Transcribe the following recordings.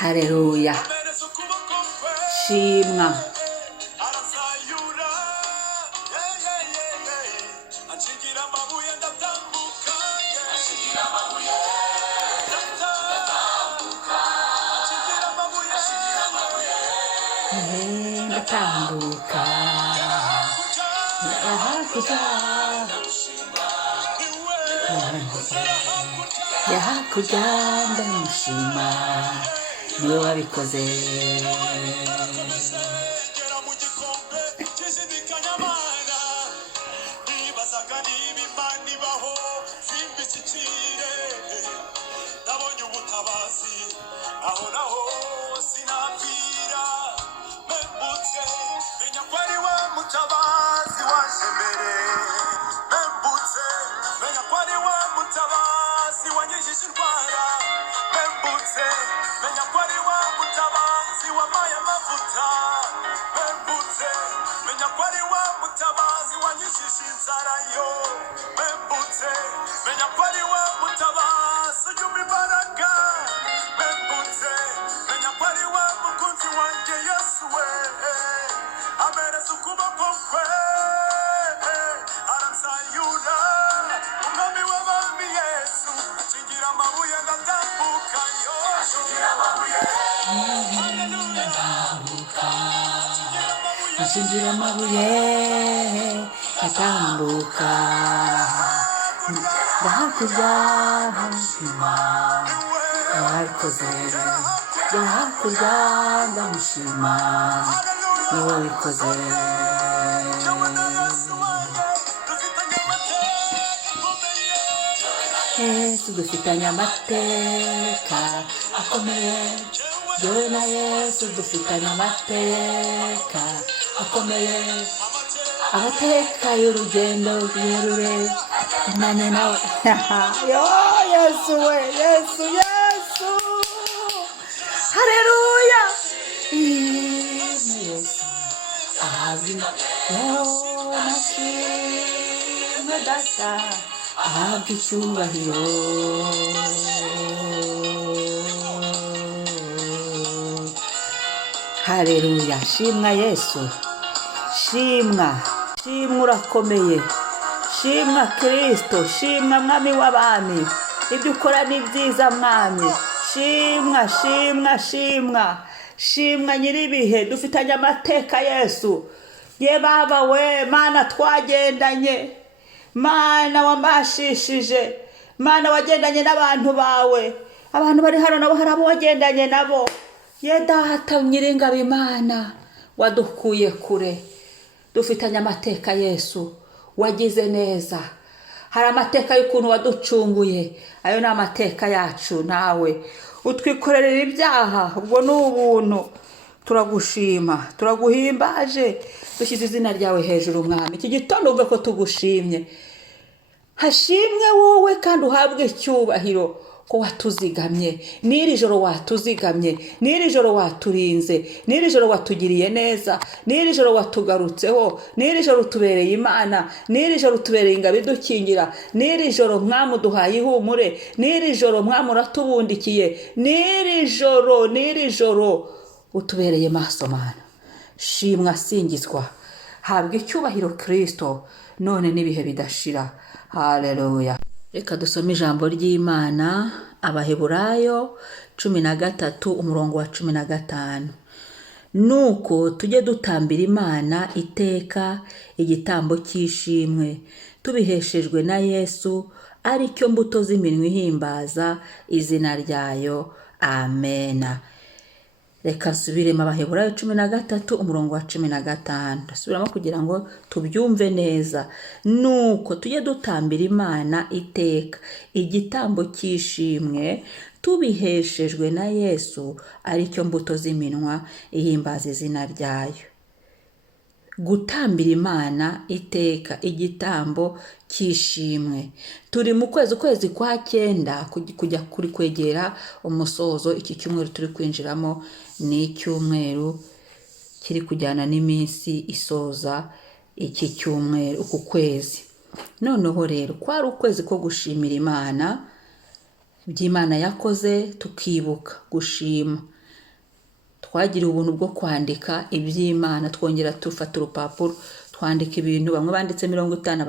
Haleluya. Shimwa. Ndatambuka. Yahakurya ndamushima niwe wabikoze. Ashingira amabuye atambuka ndahakurya ndamushima wabikoze. Ndahakurya ndamushima niwe wabikoze. Yesu dufitanye amateka akomeye. Yewe na Yesu dufitanye amateka akomeye. Amateka y'urugendo rurerure nane nawe. Yo Yesu we, Yesu, Yesu. Haleluya. Yesu ahazi yo nashimwe data ahabwa icyubahiro. Haleluya. Shimwa Yesu, shimwa, shimwa urakomeye, shimwa Kristo, shimwa mwami w'abami, ibyo ukora ni byiza mwami. Shimwa, shimwa, shimwa, shimwa nyiribihe. Dufitanye amateka Yesu. Ye baba we, Mana twagendanye, Mana wambashishije, Mana wagendanye n'abantu bawe. Abantu bari hano nabo harabo wagendanye nabo. Ye data nyiringabo Imana wadukuye kure. Dufitanye amateka Yesu, wagize neza. Hari amateka y'ukuntu waducunguye, ayo ni amateka yacu nawe. Utwikorerera ibyaha, ubwo ni ubuntu. Turagushima, turaguhimbaje, dushyize izina ryawe hejuru mwami. Iki gitondo umve ko tugushimye. Hashimwe wowe kandi uhabwe icyubahiro, ko watuzigamye, n'iri joro watuzigamye, n'iri joro waturinze, n'iri joro watugiriye neza, n'iri joro watugarutseho, n'iri joro utubereye Imana, n'iri joro utubereye ingabo idukingira, n'iri joro Mwami uduhaye ihumure, n'iri joro Mwami uratubundikiye, n'iri joro utubereye maso Mana. Shimwa singizwa, habwa icyubahiro Kristo none n'ibihe bidashira. Haleluya. Reka dusome ijambo ry'Imana, Abaheburayo 13 umurongo wa 15. Nuko tujye dutambira Imana iteka igitambo cy'ishimwe, tubiheshejwe na Yesu, ari cyo mbuto z'iminwa ihimbaza izina ryayo. Amena. Reka nsubiremo Abaheburayo 13 umurongo wa 15. Ndasubiramo kugira ngo tubyumve neza. Nuko tujye dutambira Imana iteka igitambo cy'ishimwe, tubiheshejwe na Yesu, ari cyo mbuto z'iminwa ihimbaza izina ryayo. Gutambira Imana iteka igitambo cy'ishimwe. Turi mu kwezi kwa 9 kujya kuri kwegera umusozo. Iki cyumweru turi kwinjiramo ni icyumweru kiri kujyana n'iminsi isoza iki cyumweru, uku kwezi. Noneho rero kwari ukwezi ko gushimira Imana iby'Imana yakoze, tukibuka gushima. Twagira ubuntu bwo kwandika iby'Imana, twongera tufata urupapuro twandika ibintu, bamwe banditse 50,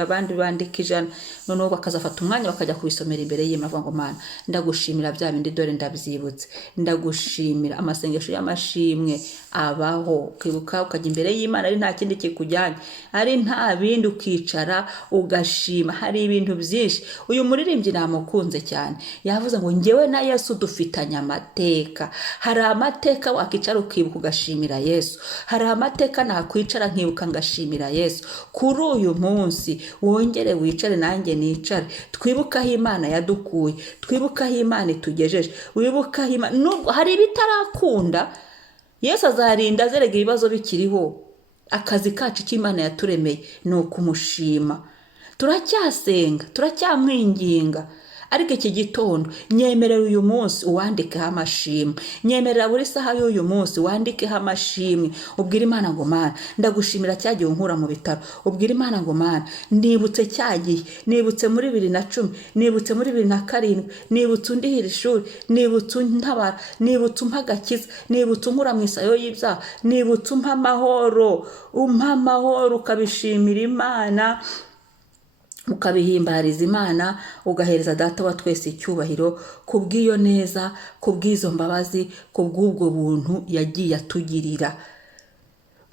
abandi bandika 100. Noneho bakazafata umwanya bakajya kubisomera imbere y'Imana, bavuga ngo Mana ndagushimira bya bindi, dore ndabyibutse. Ndagushimira. Amasengesho y'amashimwe abaho, ukibuka ukajya imbere y'Imana ari nta kindi kikujyanye, ari nta bindi, ukicara ugashima. Hari ibintu byinshi. Uyu muririmbyi namukunze cyane, yavuze ngo njyewe na Yesu dufitanye amateka. Hari amateka wakicara ukibuka ugashimira Yesu, hari amateka nakwicara nkibuka ngashimira Yesu. Kuri uyu munsi wongere wicare nanjye nicare, twibuka aho Imana yadukuye, twibuka aho Imana itugejeje, wibuka aho Imana, nubwo hari ibitarakunda Yesu azarinda azerega ibibazo bikiriho. Akazi kacu k'Imana yaturemeye ni ukumushima. Turacyasenga, turacyamwinginga, ariko iki gitondo nyemerera uyu munsi uwandikeho amashimwe. Nyemerera buri saha y'uyu munsi wandikeho amashimwe. Ubwira Imana ngo Mana ndagushimira cyagiye unkura mu bitaro. Ubwira Imana ngo Mana nibutse cyagiye, nibutse muri 2010, nibutse muri 2007, nibutse undihira ishuri, nibutse untabara, nibutse umpa agakiza, nibutse unkura mu isayo y'ibyaha, nibutse umpa amahoro. Umpa amahoro, ukabishimira Imana, ukabihimbariza Imana, ugahereza Data wa twese icyubahiro kubw'iyo neza, kubw'izo mbabazi, kubw'ubwo buntu yagiye atugirira.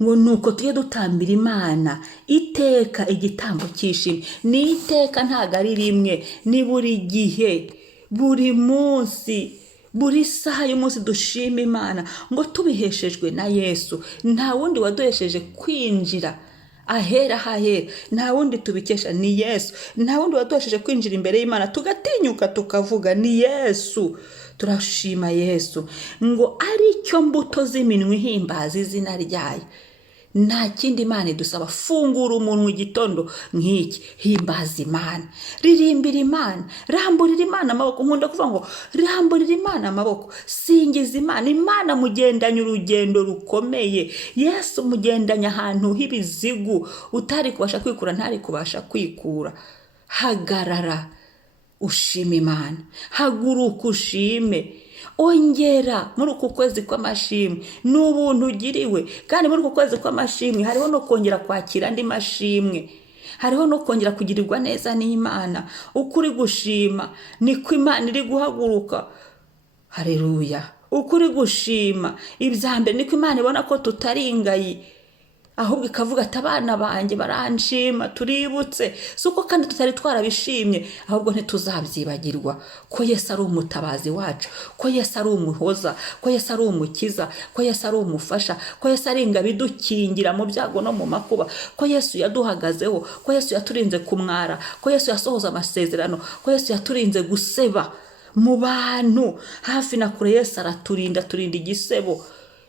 Ngo nuko tujye dutambira Imana iteka igitambo cy'ishimwe. Ni iteka, ntago ari rimwe, ni buri gihe, buri munsi, buri saha y'umunsi dushima Imana, ngo tubiheshejwe na Yesu. Nta wundi waduhesheje kwinjira ahera hahera, nta wundi tubikesha, ni Yesu. Nta wundi waduhesheje kwinjira imbere y'Imana tugatinyuka tukavuga, ni Yesu. Turashima Yesu ngo ari cyo mbuto z'iminwa ihimbaza izina ryayo. Nta kindi Imana idusaba. Fungura umunwa igitondo nk'iki, himbaza Imana, ririmbira Imana, ramburira Imana amaboko. Nkunda kuvuga ngo ramburira Imana amaboko, singiza Imana. Imana mugendanye urugendo rukomeye. Yesu mugendanye ahantu h'ibizigu utari kubasha kwikura, ntari kubasha kwikura. Hagarara ushima Imana, haguruka ushime. Ongera muri uku kwezi kw'amashimwe, n'ubuntu ugiriwe. Kandi muri uku kwezi kw'amashimwe hariho no kongera kwakira andi mashimwe, hariho no kongera kugirirwa neza n'Imana. Ukuri gushima niko Imana iri guhaguruka. Haleluya. Ukuri gushima ibya mbere niko Imana ibona ko tutaringaye, ahubwo ikavuga ati abana banjye baranshima, tuributse. Suko kandi tutari twarabishimye, ahubwo ntituzabyibagirwa ko Yesu ari umutabazi wacu, ko Yesu ari umuhoza, ko Yesu ari umukiza, ko Yesu ari umufasha, ko Yesu ari ingabo idukingira mu byago no mu makuba, ko Yesu yaduhagazeho, ko Yesu yaturinze kumwara, ko Yesu yasohoza amasezerano, ko Yesu yaturinze guseba mu bantu hafi na kure. Yesu araturinda, turinda igisebo.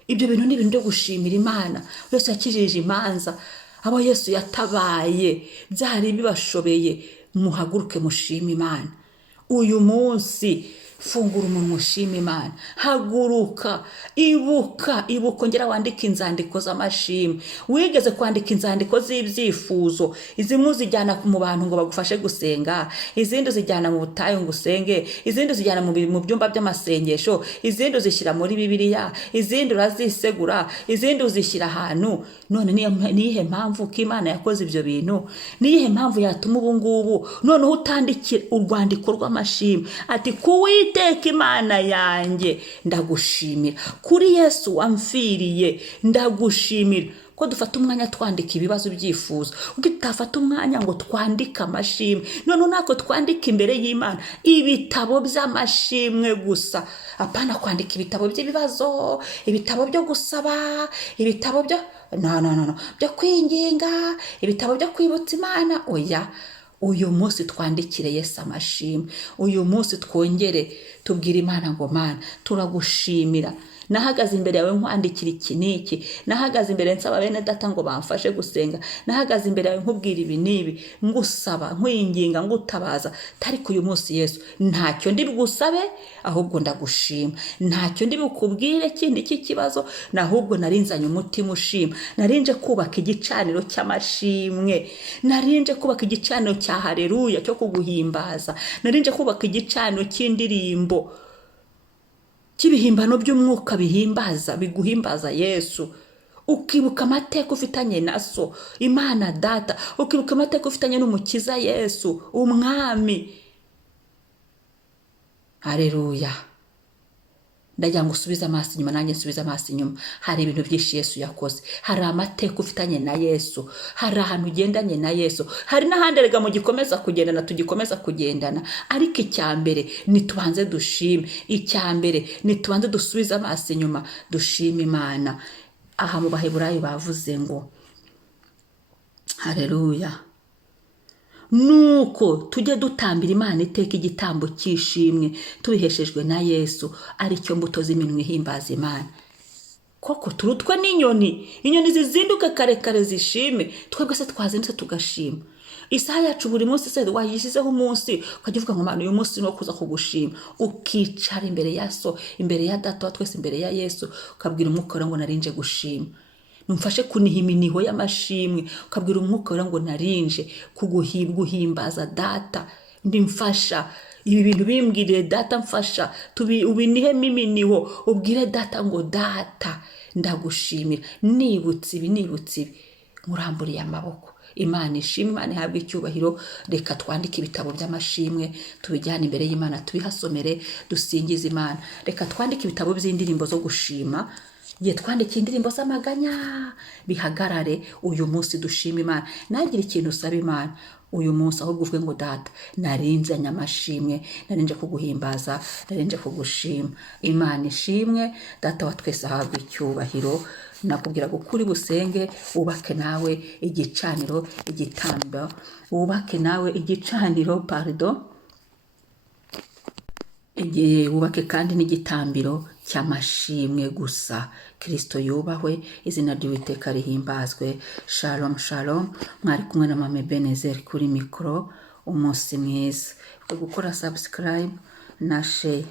Ibyo bintu ni ibintu byo gushimira Imana. Yesu yakijije imanza, abo Yesu yatabaye byari bibashobeye. Muhaguruke mushima Imana. uyu munsi fungura umunwa ushima Imana, haguruka, ibuka ongera wandike inzandiko z'amashimwe. Wigeze kwandika inzandiko z'ibyifuzo, zimwe uzijyana mu bantu ngo bagufashe gusenga, izindi uzijyana mu butayu ngo usenge, izindi uzijyana mu byumba by'amasengesho, izindi uzishyira muri Bibiliya, izindi urazisegura, izindi uzishyira ahantu. None niyihe mpamvu ko Imana yakoze ibyo bintu? Niyihe mpamvu yatuma ubu ngubu noneho utandikira urwandiko rw'amashimwe ati Uwiteka Imana yanjye ndagushimira, kuri Yesu wamfiriye ndagushimira? Ko dufata umwanya twandika ibibazo byifuzo, ubwo tutafata umwanya ngo twandike amashimwe. None nako twandika imbere y'Imana ibitabo by'amashimwe gusa, apana kwandika ibitabo by'ibibazo, ibitabo byo gusaba, ibitabo byo byo kwinginga, ibitabo byo kwibutsa Imana. Oya, uyu munsi twandikire Yesu amashimwe. Uyu munsi twongere tubwire Imana ngo Mana turagushimira, nahagaze imbere yawe nkwandikira iki n'iki, nahagaze imbere nsaba bene data ngo bamfashe gusenga, nahagaze imbere yawe nkubwira ibi n'ibi, ngusaba, nkwinginga, ngutabaza. Ariko uyu munsi Yesu ntacyo ndi bugusabe, ahubwo ndagushima. Ntacyo ndi bukubwire kindi cy'ikibazo, nahubwo narinzanye umutima ushima. Narinje kubaka igicaniro cy'amashimwe, narinje kubaka igicaniro cya haleluya cyo kuguhimbaza, narinje kubaka igicaniro cy'indirimbo, cy'ibihimbano by'umwuka biguhimbaza Yesu. Ukibuka amateka ufitanye na so Imana Data, ukibuka amateka ufitanye n'umukiza Yesu umwami. Haleluya. Ndagira ngo usubize amaso inyuma, nanjye nsubize amaso inyuma. Hari ibintu byinshi Yesu yakoze, hari amateka ufitanye na Yesu, hari ahantu ugendanye na Yesu, hari n'ahandi rega mu gikomeza kugendana, tugikomeza kugendana. Ariko icyambere nitubanze dushime, icyambere nitubanze dusubize amaso inyuma, dushime Imana. Aha mu Baheburayo bavuze ngo haleluya, nuko tujye dutambira Imana iteka igitambo cy'ishimwe tubiheshejwe na Yesu, aricyo mbuto z'iminwa ihimbaza Imana. Koko turutwe n'inyoni, inyoni zizinduka kare kare zishime, twebwe se twazindutse tugashima. Isaha yacu buri munsi se wayishyizeho umunsi ukajya uvuga ngo Mana uyu munsi ni wo kuza kugushima, ukicara imbere ya so, imbere ya Data wa twese, imbere ya Yesu, ukabwira umwuka ngo narinje gushima. Numfashe kuniha iminiho y'amashimwe, ukabwira umwuka ngo narinje guhimbaza Data. Ndimfasha ibi bintu bimbwirire Data, mfasha ubinihemo iminiho, ubwire Data ngo Data ndagushimira, nibutse ibi nkuramburiye amaboko. Imana ishimwe, Imana ihabwe icyubahiro. Reka twandike ibitabo by'amashimwe, tubijyane imbere y'Imana, tubihasomere, dusingize Imana. Reka twandike ibitabo by'indirimbo zo gushima, twandike indirimbo z'amaganya, bihagarare. Uyu munsi dushima Imana. Nagira ikintu usaba Imana uyu munsi, ahubwo uvuge ngo Data narinzanye amashimwe, narinje kuguhimbaza, narinje kugushima. Imana ishimwe, Data wa twese ahabwe icyubahiro. Nakubwira ngo kuri busenge wubake nawe igicaniro, igitambo, wubake nawe igicaniro, wubake kandi n'igitambiro cy'amashimwe gusa. Kristo yubahwe, izina ry'Uwiteka rihimbazwe. Shalom shalom. Mwari kumwe na Mama Ebenezer kuri mikoro. Umunsi mwiza. Gukora subscribe na share.